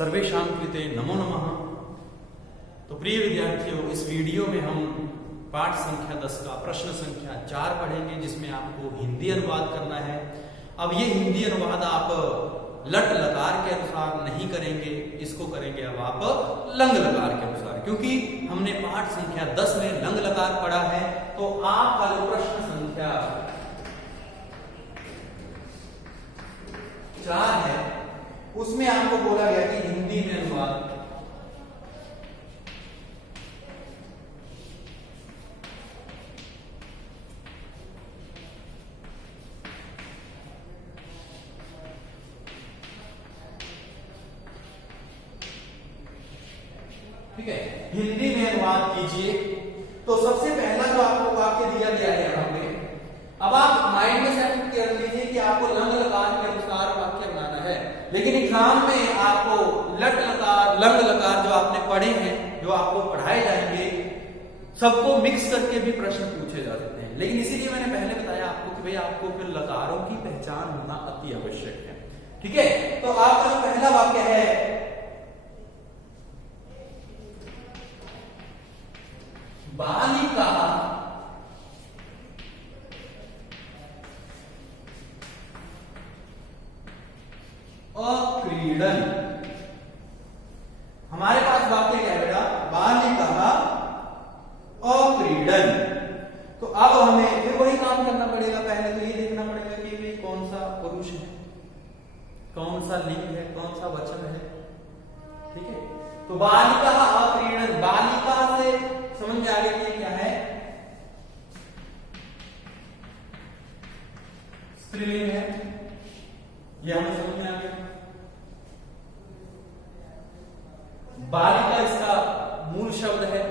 सर्वेषां कृते नमो नमः। तो प्रिय विद्यार्थियों, इस वीडियो में हम पाठ संख्या 10 का प्रश्न संख्या 4 पढ़ेंगे, जिसमें आपको हिंदी अनुवाद करना है। अब ये हिंदी अनुवाद आप लट लकार के अनुसार नहीं करेंगे, इसको करेंगे अब आप लंग लकार के अनुसार, क्योंकि हमने पाठ संख्या 10 में लंग लकार पढ़ा है। तो आपका जो प्रश्न संख्या 4 है उसमें आपको बोला गया कि हिंदी में अनुवाद। ठीक है, हिंदी में अनुवाद कीजिए। तो सबसे पहला जो आपको वाक्य दिया गया है यहाँ पे, अब आप माइंड में सेट कर लीजिए कि आपको लंग लकार के अनुसार वाक्य बनाना है, लेकिन एग्जाम में आपको लट लकार लंग लकार जो आपने पढ़े हैं, जो आपको पढ़ाए जाएंगे, सबको मिक्स करके भी प्रश्न पूछे जा सकते हैं। लेकिन इसीलिए मैंने पहले बताया आपको कि भाई आपको फिर लकारों की पहचान होना अति आवश्यक है। ठीक है, तो आपका जो पहला वाक्य है, बालिका अक्रीडन। हमारे पास वाक्य क्या है बेटा, बालिका अक्रीडन। तो अब हमें फिर वही काम करना पड़ेगा। पहले तो ये देखना पड़ेगा कि कौन सा पुरुष है, कौन सा लिंग है, कौन सा वचन है। ठीक है, तो बालिका अक्रीडन, बालिका से समझ में आ गया कि क्या है, स्त्रीलिंग है, ये हमें समझ में आ गया। बालिका इसका मूल शब्द है,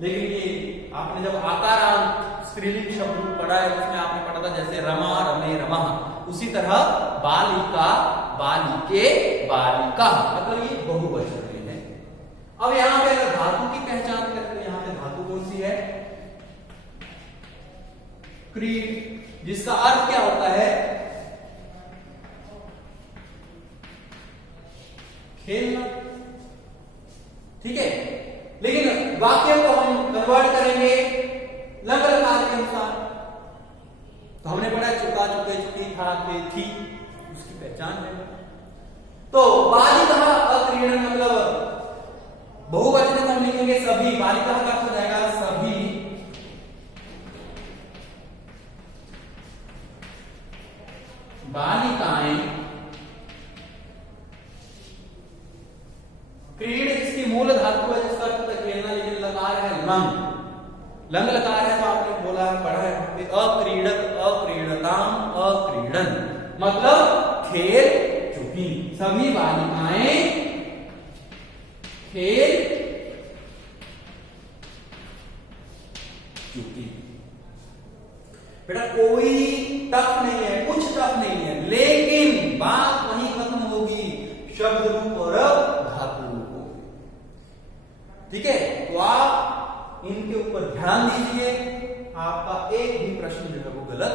लेकिन ये आपने जब आकारांत स्त्रीलिंग शब्द पढ़ा है उसमें आपने पढ़ा था जैसे रमा रमे रमः, उसी तरह बालिका बालिके बालिका, मतलब ये बहुवचन है। अब यहां पे अगर धातु की पहचान करें तो यहां पे धातु कौन सी है, क्रीड, जिसका अर्थ क्या होता है, खेलना। ठीक है, लेकिन वाक्य को हम कन्वर्ट करेंगे लंग लकार के अनुसार। तो हमने पढ़ा चुका, चुके, चुकी, था, थे, थी, उसकी पहचान है। तो बालिका अक्रीडन मतलब बहुवचन में हम लिखेंगे सभी, बालिका का अर्थ हो जाएगा सभी बालिकाएं, क्रीड इसकी मूल धातु है जिसका अर्थ है खेलना, लेकिन लकार है लंग, लंग लकार है। तो आपने बोला पढ़ा है अक्रीडक अक्रीडताम अक्रीडन, मतलब खेल चुकी, सभी बालिकाएं खेल चुकी। बेटा कोई टफ नहीं है, कुछ टफ नहीं है, लेकिन बात वहीं खत्म होगी, शब्द रूप और धातु रूप। ठीक है, तो आप इनके ऊपर ध्यान दीजिए, आपका एक भी प्रश्न जो है वो गलत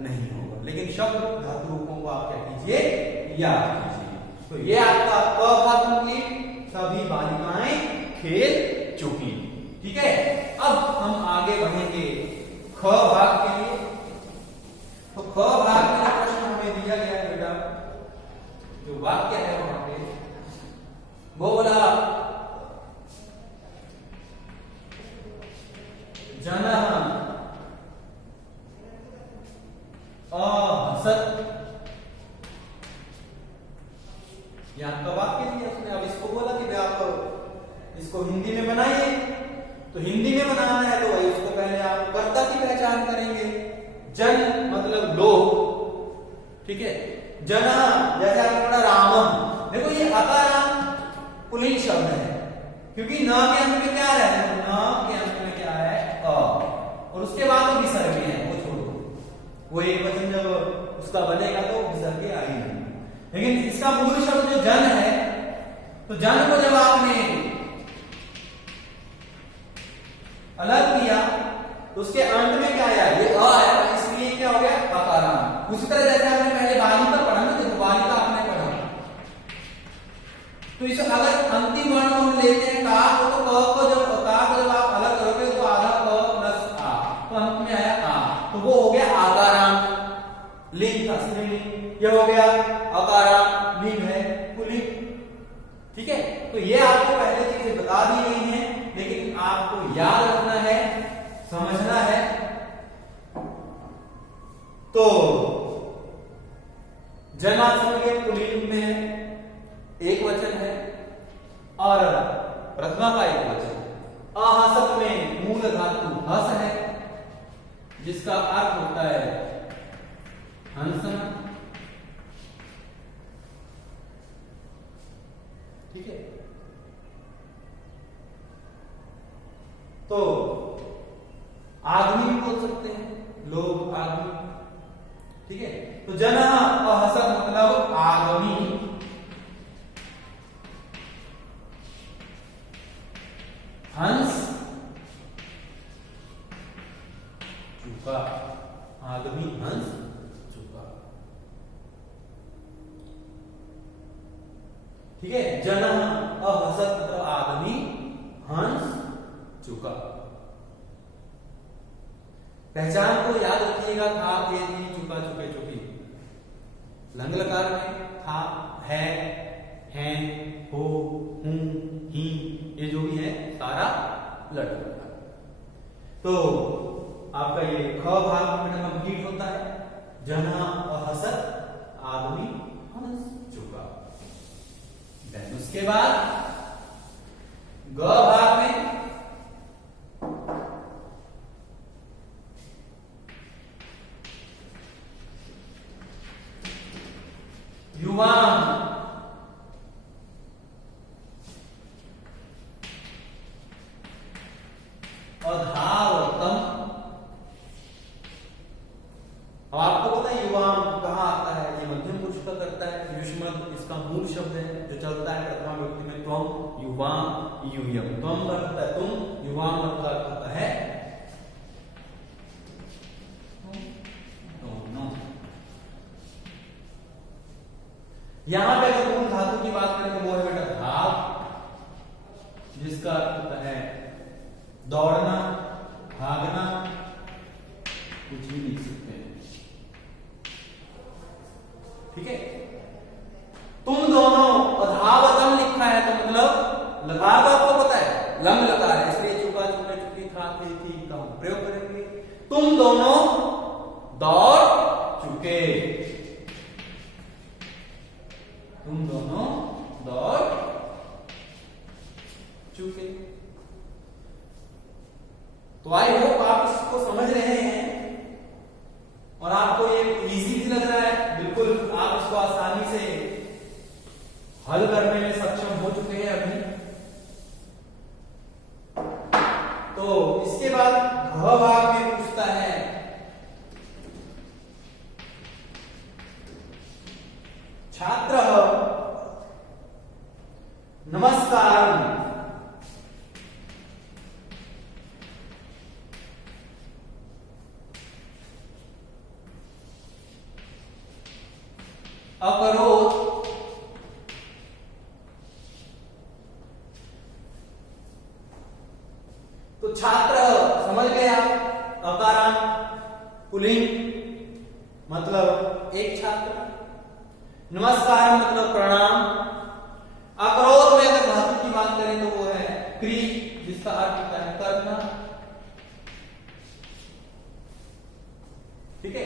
नहीं होगा, लेकिन शब्द धातु रूपों को आप क्या कीजिए, याद कीजिए। तो ये आपका क था कंप्लीट, सभी बालिकाएं खेल चुकी। ठीक है, अब हम आगे बढ़ेंगे ख भाग के लिए। तो ख भाग में जो प्रश्न हमें दिया गया है बेटा, जो वाक्य है वहां पे वो बोला जनः अहसत्, यह आपका वाक्य दिया उसने। अब इसको बोला कि आप इसको हिंदी में बनाइए। तो हिंदी में बनाना है तो भाई उसको पहले आप कर्ता की पहचान करेंगे। जन मतलब लोग। ठीक है, जना जैसे आपने पढ़ा रामम, देखो ये अकाराम पुल्लिंग शब्द है, क्योंकि न के अंत में क्या है, न के अंत में क्या है, अ, और उसके बाद विसर्ग है, वो छोड़ो, वो एक वचन जब उसका बनेगा तो विसर्ग आएगी। लेकिन इसका मूल शब्द जो जन है, तो जन को जब आपने अलग किया तो उसके अंत में क्या आया, ये अ आया, इसलिए क्या हो गया, अकारांत। उसी तरह जैसे हमने पहले बालिका पढ़ा ना, देखो बालिका आपने पढ़ा, तो तो वो हो गया आकारांत लिंग था, स्त्रीलिंग। यह हो गया अकारांत लिंग है, पुल्लिंग। ठीक है, तो ये आपको पहले चीजें बता दी गई हैं, लेकिन आपको याद रखना है, समझना है। तो जन्माक्षर के पुल्लिंग में एक वचन है और प्रथमा का एक वचन। आहसक में मूल धातु हस है, जिसका अर्थ होता है हंसना। ठीक है, तो आदमी बोल सकते हैं, लोग, आदमी। ठीक है, तो जना अहसक मतलब आदमी, हंस चुका, आदमी हंस चुका। ठीक है, जना अहसक मतलब आदमी हंस चुका। पहचान को याद रखिएगा, था, थे, थी, चुका, चुके, चुकी। लंग लकार में था, है, हैं, हो, हूं, ही, ये जो भी है सारा लट लकार। तो आपका ये ख भाग में कंप्लीट होता है। जना अहसक आदमी हंस चुका। देन उसके बाद ग भाग में युवान, अधावतम। अब आपको पता है युवाम कहां आता है? ये मध्यम पुरुष का करता है, युष्मद इसका मूल शब्द है जो चलता है प्रथमा विभक्ति में। त्वम, युवाम, यूयम। त्वम करता है तुम, युवाम का अर्थ होता है दोनों। यहां पे अगर मूल धातु की बात करें तो वो है बेटा धाव, जिसका अर्थ होता है दौड़ना, भागना, कुछ भी लिख सकते हैं। ठीक है, तुम दोनों अधावतम लिखा है तो मतलब लकार तो आपको पता है लंग लकार है, इसलिए चुका, चुके, चुकी, था, थे, थी का प्रयोग करेंगे। तुम दोनों दौड़ चुके, तुम दोनों दौड़ चुके। तो आई होप आप इसको समझ रहे हैं और आपको ये इजी भी लग रहा है। बिल्कुल आप इसको आसानी से हल करने में सक्षम हो चुके हैं अभी। तो इसके बाद घ भाग में पूछता है छात्र नमस्कार, अकरोत, तो छात्र समझ गए आप, अकारांत पुल्लिंग मतलब एक छात्र। नमस्कार मतलब प्रणाम। अकरोत में अगर धातु की बात करें तो वो है क्री, जिसका अर्थ होता है करना। ठीक है,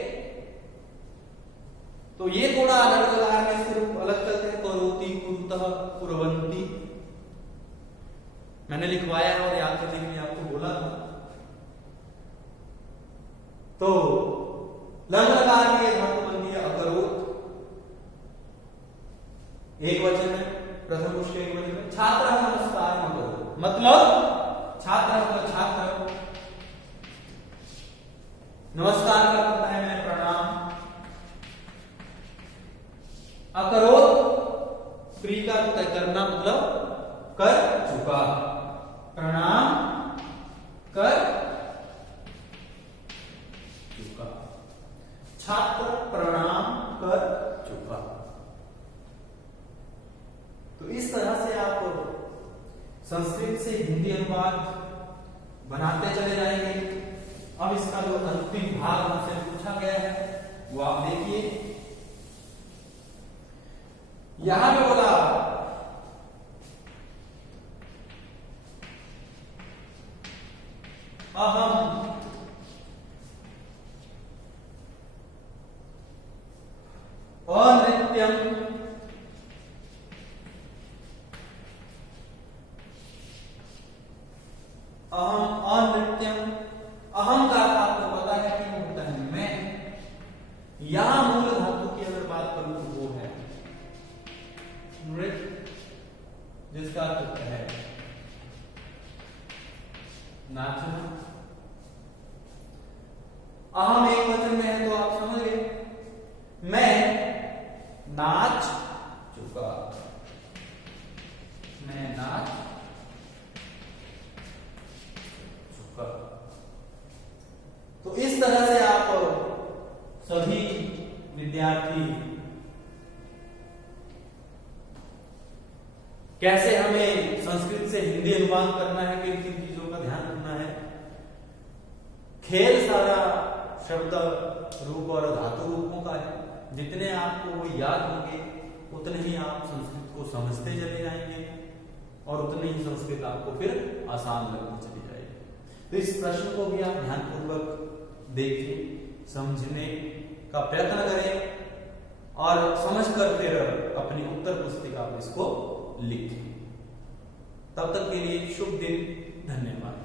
तो ये थोड़ा अलग लकार में इसके रूप अलग चलते हैं। करोति, कुरुतः, कुर्वन्ति। मैंने लिखवाया है और याद करने के लिए आपको बोला था। तो लंग लकार में धातु बनती है अकरोत, एक वचन है, प्रथम पुरुष के एक वचन में। छात्र नमस्कार मतलब छात्र मतलब छात्र, नमस्कार का होता है मैंने प्रणाम। अकरोत क्रिया का होता है करना मतलब कर चुका, प्रणाम कर चुका, छात्र प्रणाम कर चुका। तो इस तरह से आप संस्कृत से हिंदी अनुवाद बनाते चले जाएंगे अब इसका जो अंतिम भाग हमसे पूछा गया है वो आप देखिए, यहां पे बोला अहम अनृत्यम अहम अनृत्यम। अहम का आपको पता है कि होता है मैं। यहां मूल धातु की अगर बात करूं तो वो है नृत्य, जिसका अर्थ है नाचना। अहम एक वचन में है तो आप समझ गए, मैं नाच चुका, मैं नाच चुका। तो इस तरह से आप सभी विद्यार्थी कैसे हमें संस्कृत से हिंदी अनुवाद करना है, किन किन चीजों का ध्यान रखना है। खेल सारा शब्द रूप और धातु रूपों का है, जितने आपको वो याद होंगे उतने ही आप संस्कृत को समझते चले जाएंगे और उतने ही संस्कृत आपको फिर आसान लगती चली जाएगी। तो इस प्रश्न को भी आप ध्यानपूर्वक देखें, समझने का प्रयत्न करें और समझकर फिर अपनी उत्तर पुस्तिका में इसको लिखें। तब तक के लिए शुभ दिन, धन्यवाद।